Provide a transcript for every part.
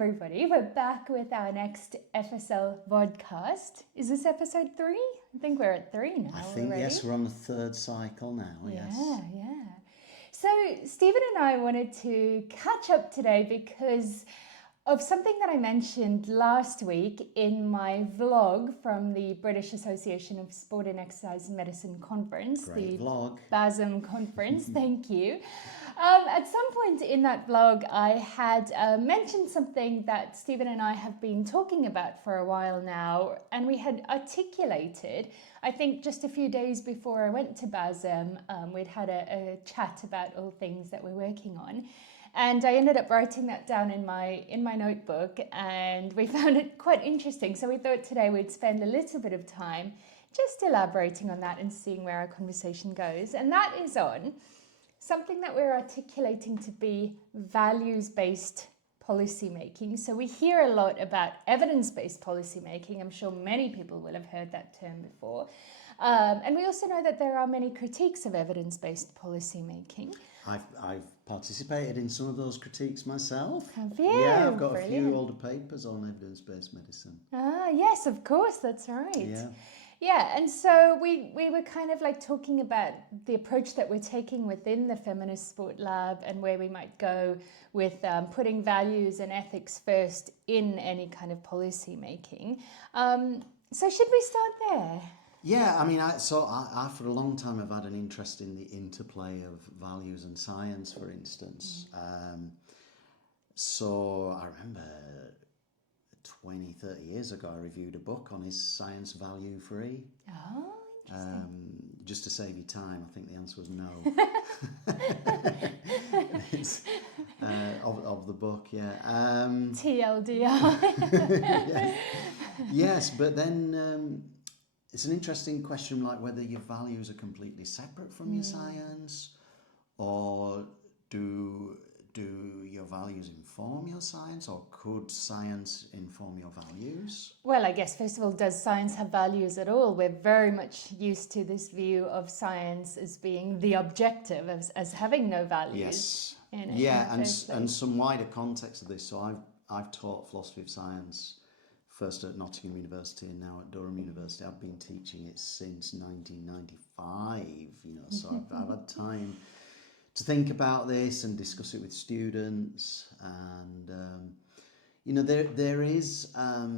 everybody. We're back with our next FSL Vodcast. Is this episode 3? I think we're at 3 now. I think, already. yes, we're on the 3rd cycle now, yes. Yeah. So Stephen and I wanted to catch up today because of something that I mentioned last week in my vlog from the British Association of Sport and Exercise Medicine Conference. Great the vlog. BASM conference, thank you. At some point in that vlog, I had mentioned something that Stephen and I have been talking about for a while now, and we had articulated, I think just a few days before I went to BASM, we'd had a chat about all things that we're working on. And I ended up writing that down in my notebook, and we found it quite interesting. So we thought today we'd spend a little bit of time just elaborating on that and seeing where our conversation goes. And that is on something that we're articulating to be values-based policy making. So we hear a lot about evidence-based policy making. I'm sure many people will have heard that term before. And we also know that there are many critiques of evidence-based policy making. I've participated in some of those critiques myself. Have you? Yeah, I've got Brilliant. a few older papers on evidence-based medicine. Ah, yes, of course, that's right. Yeah, and so we were kind of like talking about the approach that we're taking within the Feminist Sport Lab and where we might go with putting values and ethics first in any kind of policy making. So should we start there? Yeah, I mean, I for a long time I've had an interest in the interplay of values and science, for instance. So I remember 20, 30 years ago I reviewed a book on is science value free? Oh, interesting. Just to save you time, I think the answer was no. Of the book, yeah. TLDR. Yes, but then it's an interesting question, like whether your values are completely separate from your science, or do your values inform your science, or could science inform your values? Well, I guess, first of all, does science have values at all? We're very much used to this view of science as being the objective, as having no values. Yes. And some wider context of this. So I've taught philosophy of science first at Nottingham University and now at Durham University. I've been teaching it since 1995, so I've had time to think about this and discuss it with students. And, there is a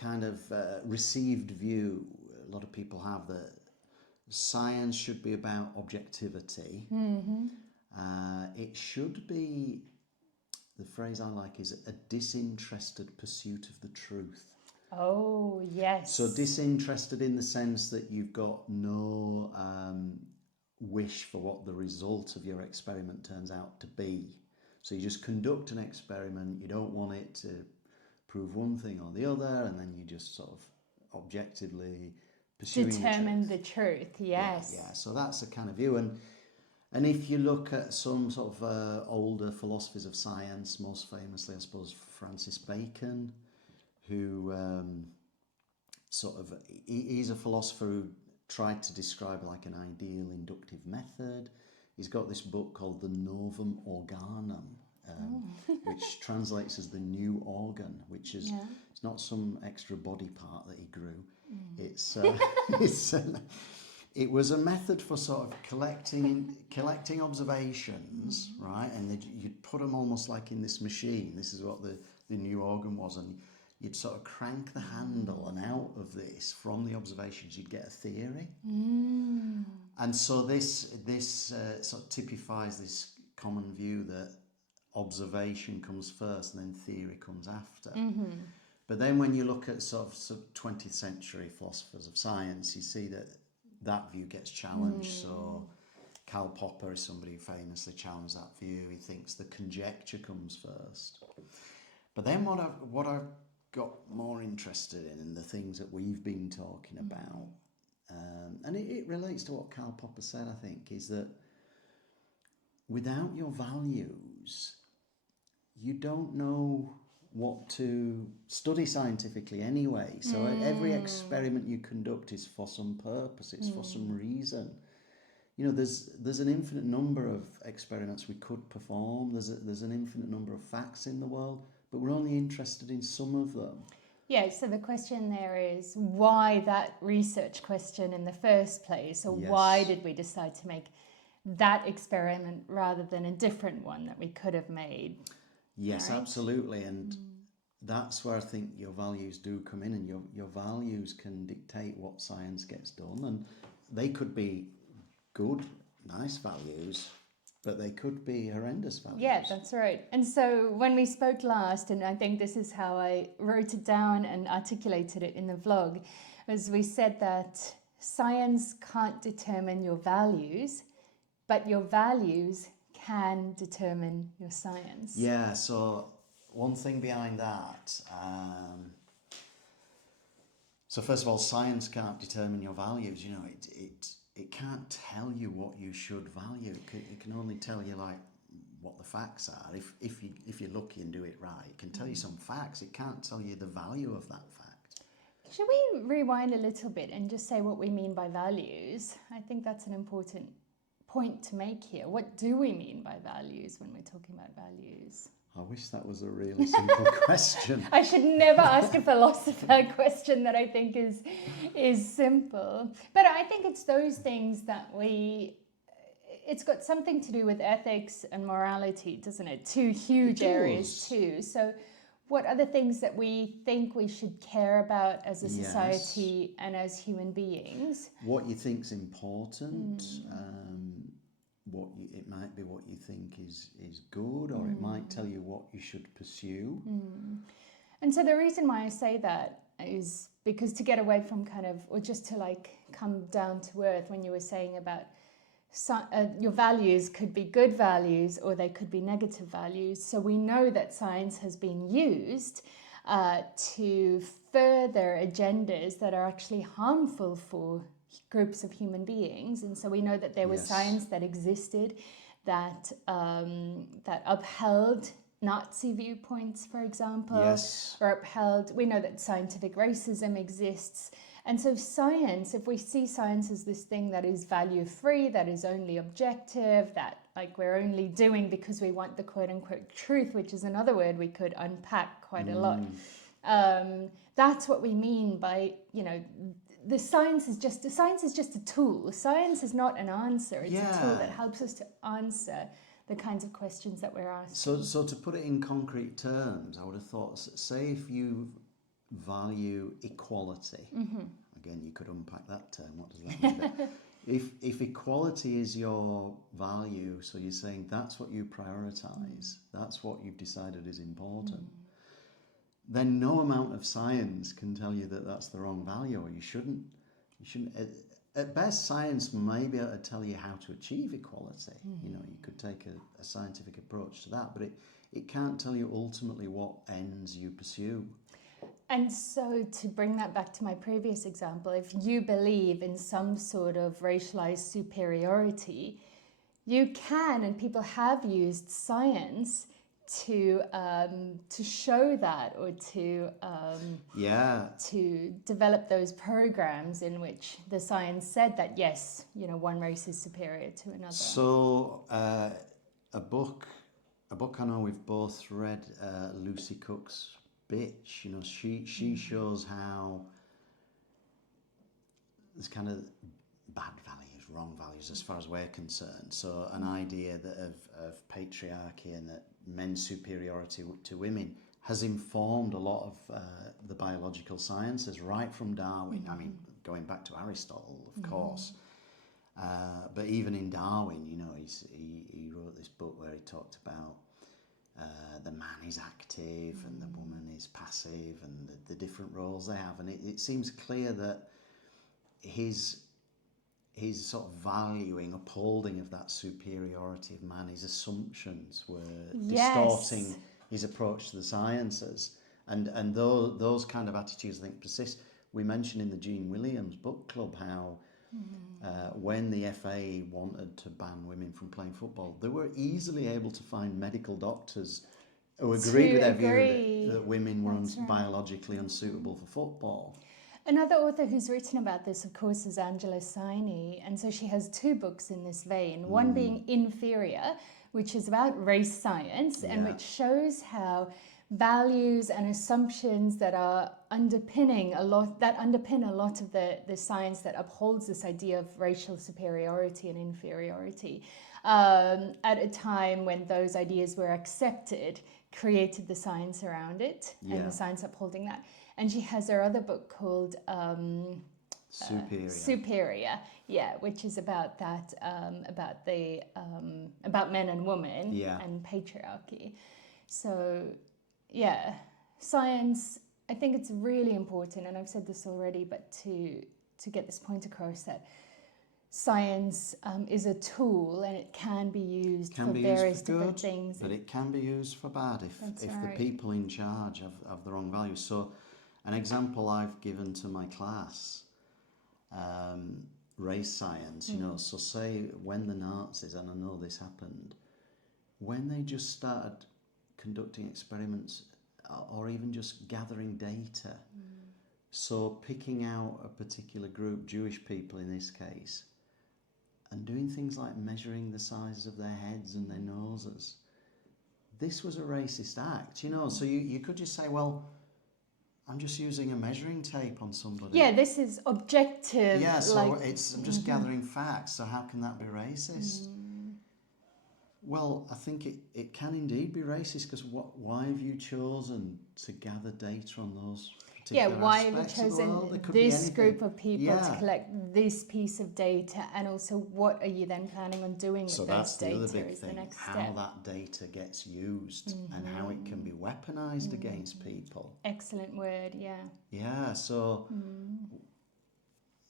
kind of received view a lot of people have that science should be about objectivity. It should be, the phrase I like is a disinterested pursuit of the truth. Oh, yes. So disinterested in the sense that you've got no wish for what the result of your experiment turns out to be. So you just conduct an experiment, you don't want it to prove one thing or the other, and then you just sort of objectively determine the truth. Yes. Yeah. So that's a kind of view. And if you look at some sort of older philosophers of science, most famously, I suppose, Francis Bacon, who he's a philosopher who tried to describe like an ideal inductive method. He's got this book called The Novum Organum, which translates as the new organ, which is it's not some extra body part that he grew. It was a method for sort of collecting observations, right? And you'd put them almost like in this machine. This is what the new organ was, and you'd sort of crank the handle, and out of this, from the observations, you'd get a theory. And so this sort of typifies this common view that observation comes first and then theory comes after. But then when you look at sort of 20th century philosophers of science, you see that view gets challenged. So Karl Popper is somebody who famously challenged that view. He thinks the conjecture comes first. But then what I've got more interested in the things that we've been talking about, and it relates to what Karl Popper said, I think, is that without your values, you don't know what to study scientifically anyway. So every experiment you conduct is for some purpose, it's for some reason. there's an infinite number of experiments we could perform. There's an infinite number of facts in the world, but we're only interested in some of them. Yeah, so the question there is why that research question in the first place, or why did we decide to make that experiment rather than a different one that we could have made? Yes, right? Absolutely, and that's where I think your values do come in, and your values can dictate what science gets done, and they could be good, nice values, but they could be horrendous values. Yeah, that's right. And so when we spoke last, and I think this is how I wrote it down and articulated it in the vlog, was we said that science can't determine your values, but your values can determine your science. Yeah, so one thing behind that, so first of all, science can't determine your values. It can't tell you what you should value. It can only tell you like what the facts are. If you're lucky and do it right, it can tell you some facts. It can't tell you the value of that fact. Should we rewind a little bit and just say what we mean by values? I think that's an important point to make here. What do we mean by values when we're talking about values? I wish that was a really simple question. I should never ask a philosopher a question that I think is simple. But I think it's those things that it's got something to do with ethics and morality, doesn't it? Two huge areas too. So what are the things that we think we should care about as a society and as human beings? What you think's important. It might be what you think is good, or it might tell you what you should pursue. And so the reason why I say that is because to get away from or just to like come down to earth, when you were saying about your values could be good values or they could be negative values. So we know that science has been used to further agendas that are actually harmful for groups of human beings. And so we know that there was science that existed that upheld Nazi viewpoints, for example, or upheld, we know that scientific racism exists. And so science, if we see science as this thing that is value-free, that is only objective, that like we're only doing because we want the quote-unquote truth, which is another word we could unpack quite a lot. That's what we mean by, the science is just a tool. Science is not an answer. It's a tool that helps us to answer the kinds of questions that we're asking. So to put it in concrete terms, I would have thought, say if you value equality, again, you could unpack that term. What does that mean? But if equality is your value, so you're saying that's what you prioritize, that's what you've decided is important, then no amount of science can tell you that that's the wrong value, or you shouldn't. At best, science may be able to tell you how to achieve equality. You could take a scientific approach to that, but it can't tell you ultimately what ends you pursue. And so to bring that back to my previous example, if you believe in some sort of racialized superiority, you can, and people have used science to show that, or to develop those programs in which the science said that yes, one race is superior to another. So a book I know we've both read, Lucy Cook's Bitch. She shows how there's kind of bad values, wrong values as far as we're concerned. So an idea that of patriarchy and that men's superiority to women has informed a lot of the biological sciences, right from Darwin. I mean, going back to Aristotle, of course. But even in Darwin, he wrote this book where he talked about the man is active and the woman is passive, and the different roles they have. And it seems clear that his sort of upholding of that superiority of man, his assumptions were distorting his approach to the sciences. And those kind of attitudes, I think, persist. We mentioned in the Jean Williams book club how when the FA wanted to ban women from playing football, they were easily able to find medical doctors who agreed with their view that women were biologically unsuitable for football. Another author who's written about this, of course, is Angela Saini. And so she has two books in this vein, one being Inferior, which is about race science and which shows how values and assumptions that are underpin a lot of the science that upholds this idea of racial superiority and inferiority at a time when those ideas were accepted, created the science around it and the science upholding that. And she has her other book called Superior, which is about that, about men and women and patriarchy. So, science, I think it's really important, and I've said this already, but to get this point across, that science is a tool and it can be used for various different things. But it can be used for bad if the people in charge have the wrong values. So an example I've given to my class, race science, so say when the Nazis, and I know this happened, when they just started conducting experiments or even just gathering data, so picking out a particular group, Jewish people in this case, and doing things like measuring the sizes of their heads and their noses, this was a racist act, so you could just say, well, I'm just using a measuring tape on somebody. Yeah, this is objective. Yeah, so I'm just gathering facts, so how can that be racist? Well, I think it can indeed be racist, because why have you chosen to gather data on those particular why have you aspects of the world? chosen this group of people to collect this piece of data, and also what are you then planning on doing with those data? So that's the other big is thing, the next how step. that data gets used and how it can be weaponized against people. Excellent word, Yeah, so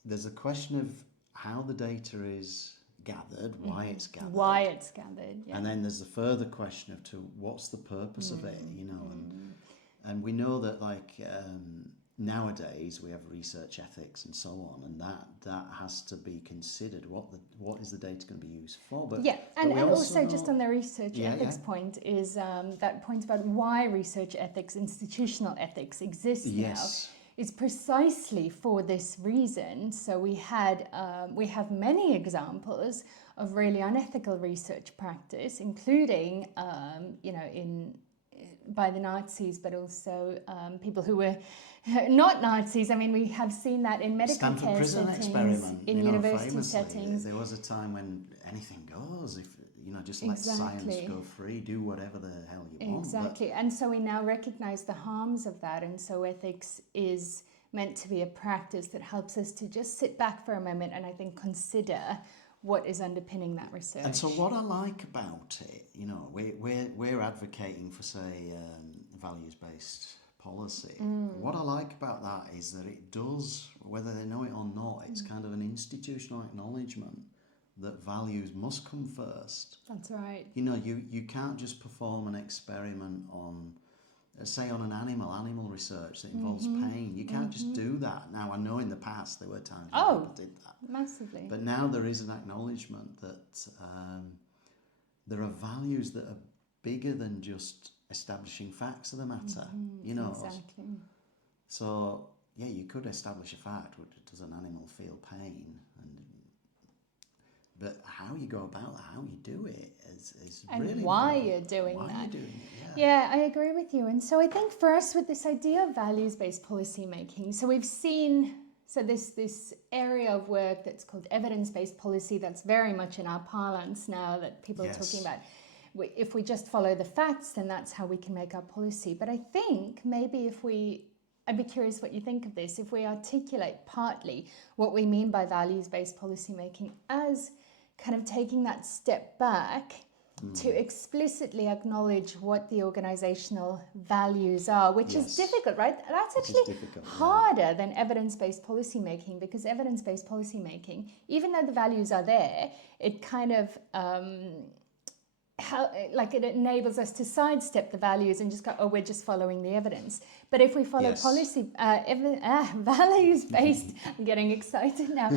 there's a question of how the data is gathered, why it's gathered. And then there's the further question of what's the purpose of it, and we know that nowadays we have research ethics and so on, and that has to be considered. What is the data going to be used for? And also just on the research ethics point is that point about why research ethics, institutional ethics exists now. Is precisely for this reason. So we have many examples of really unethical research practice, including by the Nazis, but also people who were not Nazis. I mean, we have seen that in medical Stanford care prison settings, experiment, in university famously, settings. There was a time when anything goes. If just let science go free, do whatever the hell you want. Exactly, and so we now recognise the harms of that, and so ethics is meant to be a practice that helps us to just sit back for a moment and I think consider what is underpinning that research. And so what I like about it, we're advocating for, say, values-based policy. What I like about that is that it does, whether they know it or not, it's kind of an institutional acknowledgement that values must come first. That's right. You can't just perform an experiment on, say, on an animal research that involves pain. You can't just do that. Now, I know in the past there were times when people did that. Massively. But now there is an acknowledgement that there are values that are bigger than just establishing facts of the matter. Exactly. So, you could establish a fact. Does an animal feel pain? But how you go about that, how you do it is and really why important. You're doing why that. You're doing it, Yeah, I agree with you. And so I think for us with this idea of values-based policy making, so we've seen this area of work that's called evidence-based policy that's very much in our parlance now, that people are talking about. If we just follow the facts, then that's how we can make our policy. But I think maybe I'd be curious what you think of this, if we articulate partly what we mean by values-based policy making as kind of taking that step back to explicitly acknowledge what the organisational values are, which is difficult, right? That's actually harder than evidence-based policy making, because evidence-based policy making, even though the values are there, it kind of it enables us to sidestep the values and just go, we're just following the evidence. But if we follow values-based, I'm getting excited now,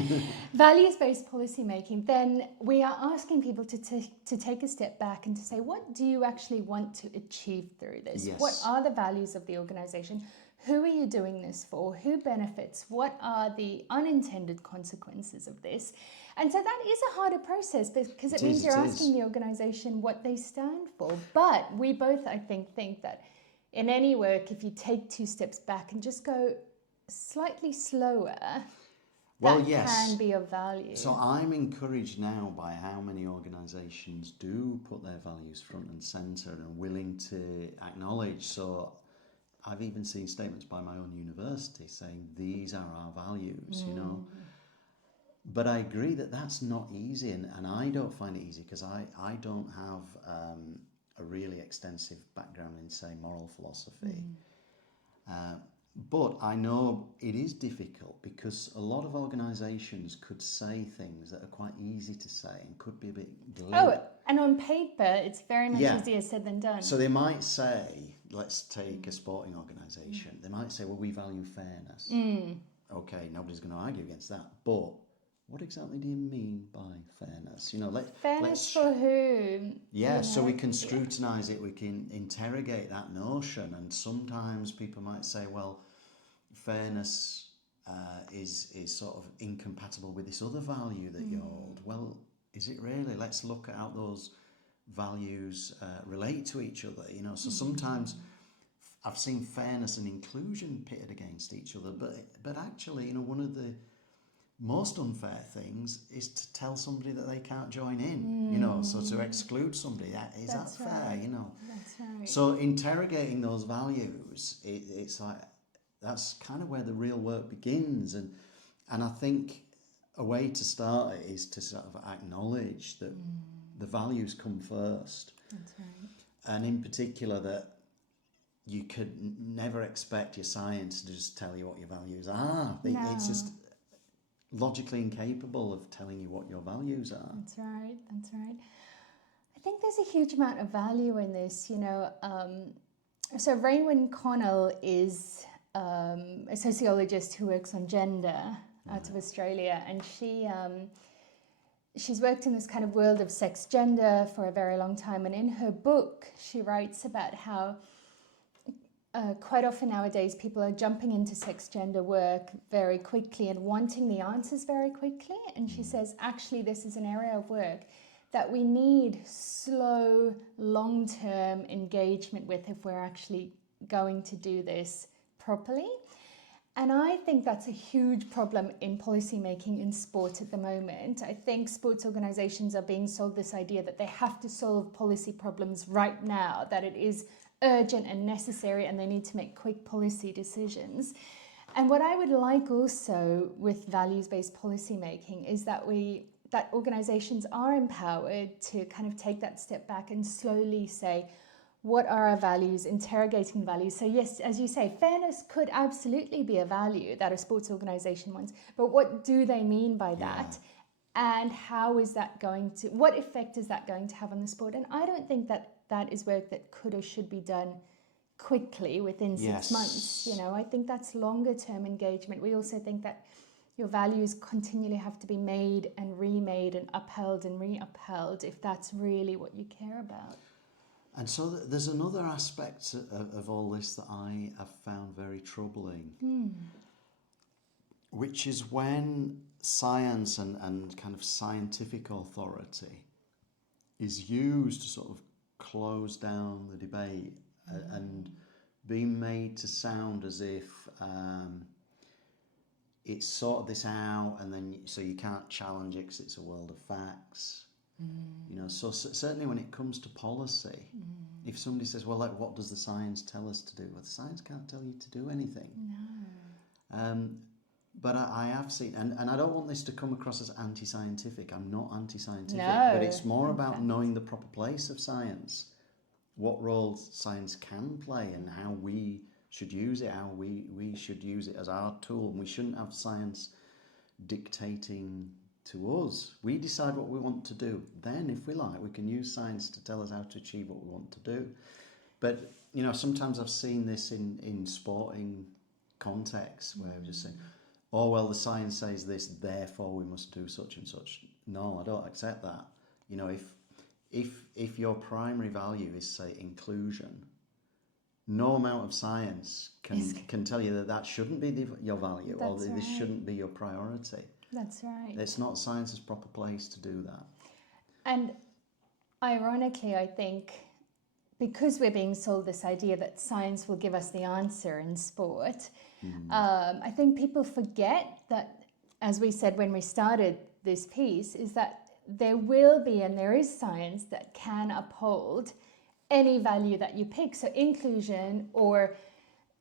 values-based policy making, then we are asking people to take a step back and to say, what do you actually want to achieve through this? What are the values of the organisation? Who are you doing this for? Who benefits? What are the unintended consequences of this? And so that is a harder process because it means you're asking the organisation what they stand for. But we both, I think that in any work, if you take 2 steps back and just go slightly slower, that can be of value. So I'm encouraged now by how many organisations do put their values front and centre and are willing to acknowledge. So I've even seen statements by my own university saying these are our values, you know. But I agree that that's not easy, and I don't find it easy because I don't have a really extensive background in, say, moral philosophy. But I know it is difficult because a lot of organisations could say things that are quite easy to say and could be a bit glib. Oh, and on paper, it's very much easier said than done. So they might say, let's take a sporting organisation. They might say, well, we value fairness. Okay, nobody's going to argue against that. But what exactly do you mean by fairness? You know, fairness for who? Yeah, you know, so we can scrutinise it, we can interrogate that notion, and sometimes people might say, well, fairness is sort of incompatible with this other value that you hold. Well, is it really? Let's look at how those values relate to each other. You know, so sometimes I've seen fairness and inclusion pitted against each other, but actually, you know, one of the most unfair things is to tell somebody that they can't join in, you know, so to exclude somebody, that's fair, you know. That's right. So interrogating those values, it's like, that's kind of where the real work begins. And I think a way to start it is to sort of acknowledge that the values come first. That's right. And in particular that you could never expect your science to just tell you what your values are. It's just logically incapable of telling you what your values are. That's right. I think there's a huge amount of value in this, you know. So Raewyn Connell is a sociologist who works on gender out of Australia, and she's worked in this kind of world of sex gender for a very long time, and in her book she writes about how quite often nowadays people are jumping into sex gender work very quickly and wanting the answers very quickly, and she says actually this is an area of work that we need slow, long-term engagement with if we're actually going to do this properly. And I think that's a huge problem in policy making in sport at the moment. I think sports organisations are being sold this idea that they have to solve policy problems right now, that it is urgent and necessary and they need to make quick policy decisions. And what I would like also with values-based policy making is that organisations are empowered to kind of take that step back and slowly say, what are our values, interrogating values. So yes, as you say, fairness could absolutely be a value that a sports organisation wants, but what do they mean by that? And how is that what effect is that going to have on the sport? And I don't think that is work that could or should be done quickly within 6 months. You know, I think that's longer term engagement. We also think that your values continually have to be made and remade and upheld and re-upheld if that's really what you care about. And so there's another aspect of all this that I have found very troubling, which is when science and kind of scientific authority is used to sort of close down the debate and being made to sound as if it's sort of this out, and then so you can't challenge it because it's a world of facts. You know, so certainly when it comes to policy, if somebody says, well, like, what does the science tell us to do? Well, the science can't tell you to do anything. No. But I have seen, and I don't want this to come across as anti-scientific. I'm not anti-scientific, but it's more about knowing the proper place of science, what role science can play and how we should use it, how we should use it as our tool. And we shouldn't have science dictating to us. We decide what we want to do. Then, if we like, we can use science to tell us how to achieve what we want to do. But, you know, sometimes I've seen this in sporting contexts where we're just saying, oh, well, the science says this, therefore we must do such and such. No, I don't accept that. You know, if your primary value is, say, inclusion, no amount of science can tell you that shouldn't be your value, or That's that this right. shouldn't be your priority. That's right. It's not science's proper place to do that. And ironically, I think because we're being sold this idea that science will give us the answer in sport, I think people forget that, as we said when we started this piece, is that there will be and there is science that can uphold any value that you pick. So inclusion, or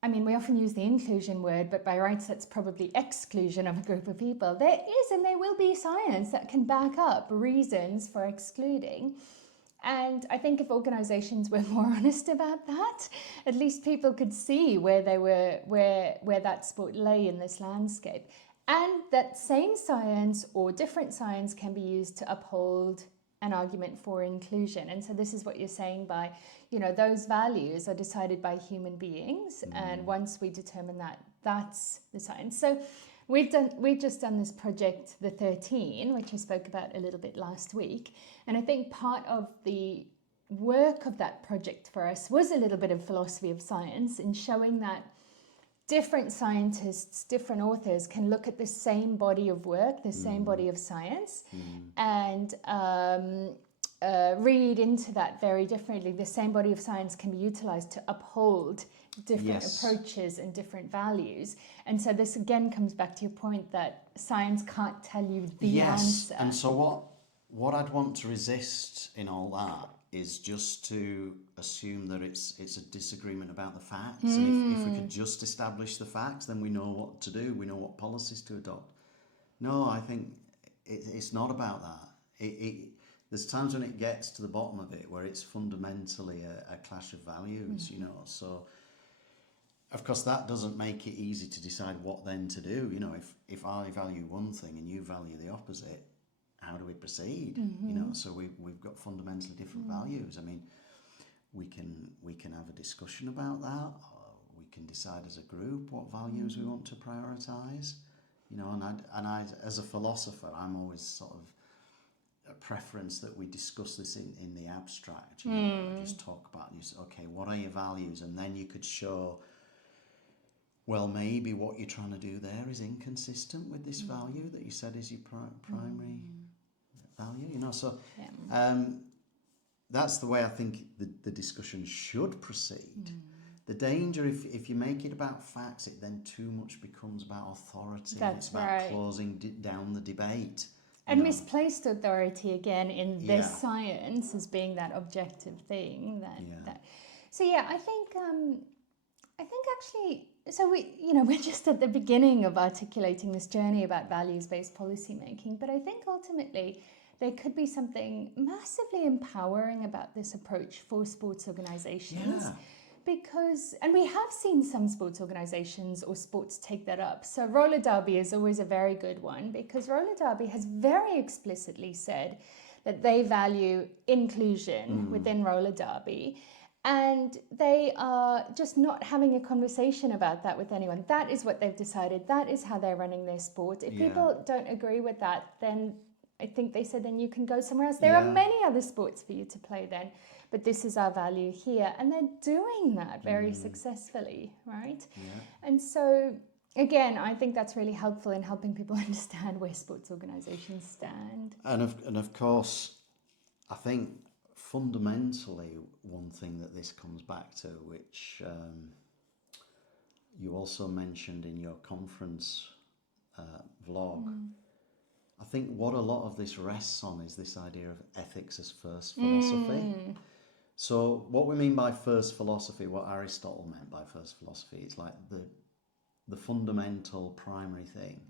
I mean, we often use the inclusion word, but by rights that's probably exclusion of a group of people. There is and there will be science that can back up reasons for excluding. And I think if organizations were more honest about that, at least people could see where they were, where that sport lay in this landscape. And that same science or different science can be used to uphold an argument for inclusion. And so this is what you're saying by, those values are decided by human beings. And once we determine that, that's the science. So we've just done this project, the 13, which I spoke about a little bit last week. And I think part of the work of that project for us was a little bit of philosophy of science in showing that different scientists, different authors can look at the same body of work, the same body of science, and read into that very differently. The same body of science can be utilized to uphold different approaches and different values. And so this again comes back to your point that science can't tell you the answer. And so what I'd want to resist in all that is just to assume that it's a disagreement about the facts. And if we could just establish the facts, then we know what to do, we know what policies to adopt. No, I think it's not about that. There's times when it gets to the bottom of it where it's fundamentally a clash of values, so of course that doesn't make it easy to decide what then to do. If I value one thing and you value the opposite, how do we proceed? So we've got fundamentally different values. I mean, we can have a discussion about that, or we can decide as a group what values we want to prioritize. And I as a philosopher, I'm always sort of a preference that we discuss this in the abstract. Just talk about, okay, what are your values, and then you could show, well, maybe what you're trying to do there is inconsistent with this value that you said is your primary value. So that's the way I think the discussion should proceed. The danger, if you make it about facts, it then too much becomes about authority. That's it's about closing down the debate. And misplaced authority again in this science as being that objective thing. So I think actually, so we're just at the beginning of articulating this journey about values-based policymaking. But I think ultimately there could be something massively empowering about this approach for sports organizations. Because, and we have seen some sports organizations or sports take that up. So roller derby is always a very good one, because roller derby has very explicitly said that they value inclusion within roller derby. And they are just not having a conversation about that with anyone. That is what they've decided. That is how they're running their sport. If people don't agree with that, then I think they said, then you can go somewhere else. There are many other sports for you to play then, but this is our value here. And they're doing that very successfully, right? And so, again, I think that's really helpful in helping people understand where sports organizations stand. And of course, I think fundamentally one thing that this comes back to, which you also mentioned in your conference vlog, I think what a lot of this rests on is this idea of ethics as first philosophy. So what we mean by first philosophy, what Aristotle meant by first philosophy, it's like the fundamental primary thing.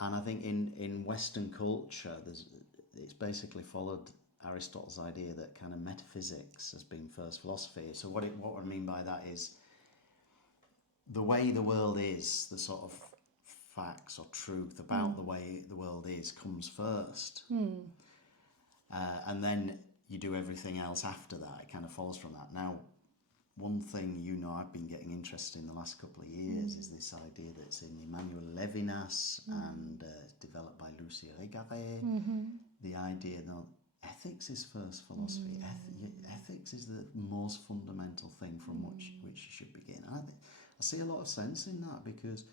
And I think in Western culture, it's basically followed Aristotle's idea that kind of metaphysics has been first philosophy. So what I mean by that is the way the world is, the sort of facts or truth about the way the world is comes first. And then you do everything else after that. It kind of follows from that. Now, one thing I've been getting interested in the last couple of years is this idea that's in Emmanuel Levinas and developed by Lucie Régaré. The idea ethics is first philosophy. Ethics is the most fundamental thing from which you should begin. I see a lot of sense in that, because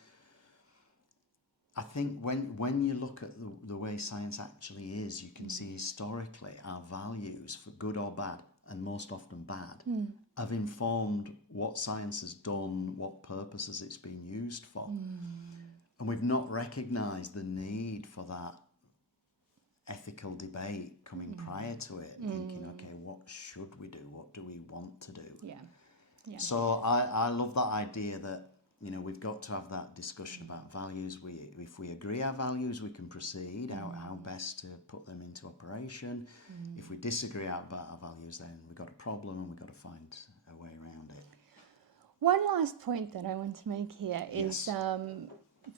I think when you look at the way science actually is, you can see historically our values, for good or bad, and most often bad, have informed what science has done, what purposes it's been used for. And we've not recognised the need for that ethical debate coming prior to it, thinking, okay, what should we do? What do we want to do? Yeah. So I love that idea that, we've got to have that discussion about values. If we agree our values, we can proceed how best to put them into operation. If we disagree about our values, then we've got a problem and we've got to find a way around it. One last point that I want to make here is,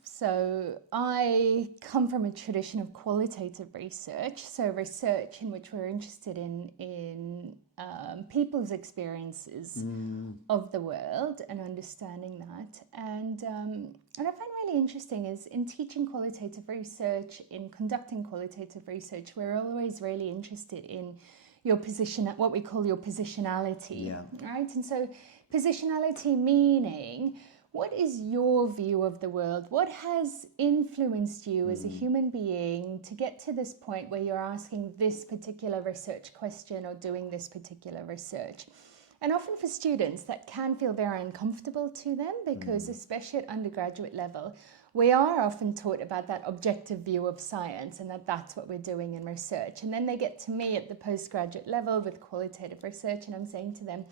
so I come from a tradition of qualitative research, so research in which we're interested in people's experiences of the world and understanding that. And I find really interesting is in teaching qualitative research, in conducting qualitative research, we're always really interested in your position, what we call your positionality, right? And so positionality meaning, what is your view of the world? What has influenced you as a human being to get to this point where you're asking this particular research question or doing this particular research? And often for students, that can feel very uncomfortable to them, because especially at undergraduate level, we are often taught about that objective view of science and that that's what we're doing in research. And then they get to me at the postgraduate level with qualitative research, and I'm saying to them,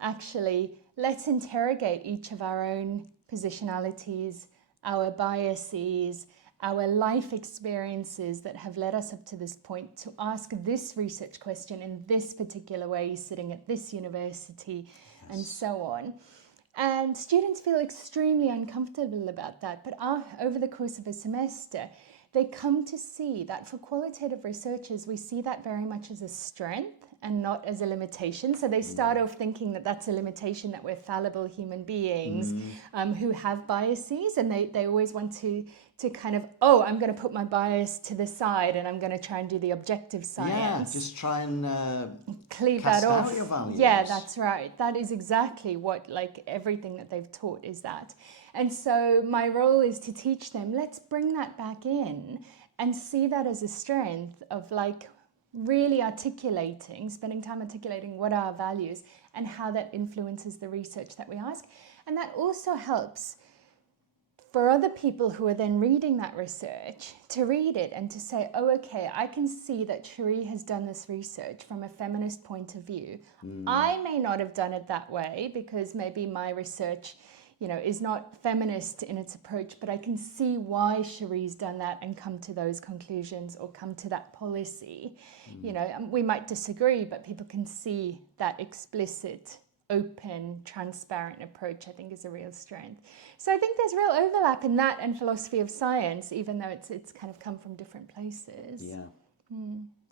actually, let's interrogate each of our own positionalities, our biases, our life experiences that have led us up to this point to ask this research question in this particular way, sitting at this university, and so on. And students feel extremely uncomfortable about that. But over the course of a semester, they come to see that for qualitative researchers, we see that very much as a strength and not as a limitation. So they start off thinking that that's a limitation, that we're fallible human beings who have biases, and they always want to kind of, I'm going to put my bias to the side and I'm going to try and do the objective science. Yeah, just try and cleave cast that off. out your values. Yeah, that's right. That is exactly what, everything that they've taught is that. And so my role is to teach them, let's bring that back in and see that as a strength of really spending time articulating what are our values and how that influences the research that we ask. And that also helps for other people who are then reading that research to read it and to say, okay, I can see that Sheree has done this research from a feminist point of view. I may not have done it that way because maybe my research is not feminist in its approach, but I can see why Sheree's done that and come to those conclusions or come to that policy. We might disagree, but people can see that explicit, open, transparent approach, I think, is a real strength. So I think there's real overlap in that and philosophy of science, even though it's kind of come from different places. Yeah.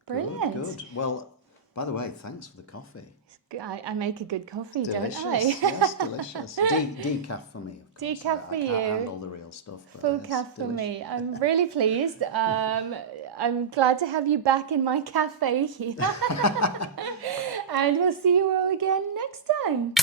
Brilliant. Good. Well, by the way, thanks for the coffee. I make a good coffee, Delicious. Don't I? Yes, delicious. Decaf for me, of course. Decaf for I you. can't handle the real stuff. Full calf for me. I'm really pleased. I'm glad to have you back in my cafe here. And we'll see you all again next time.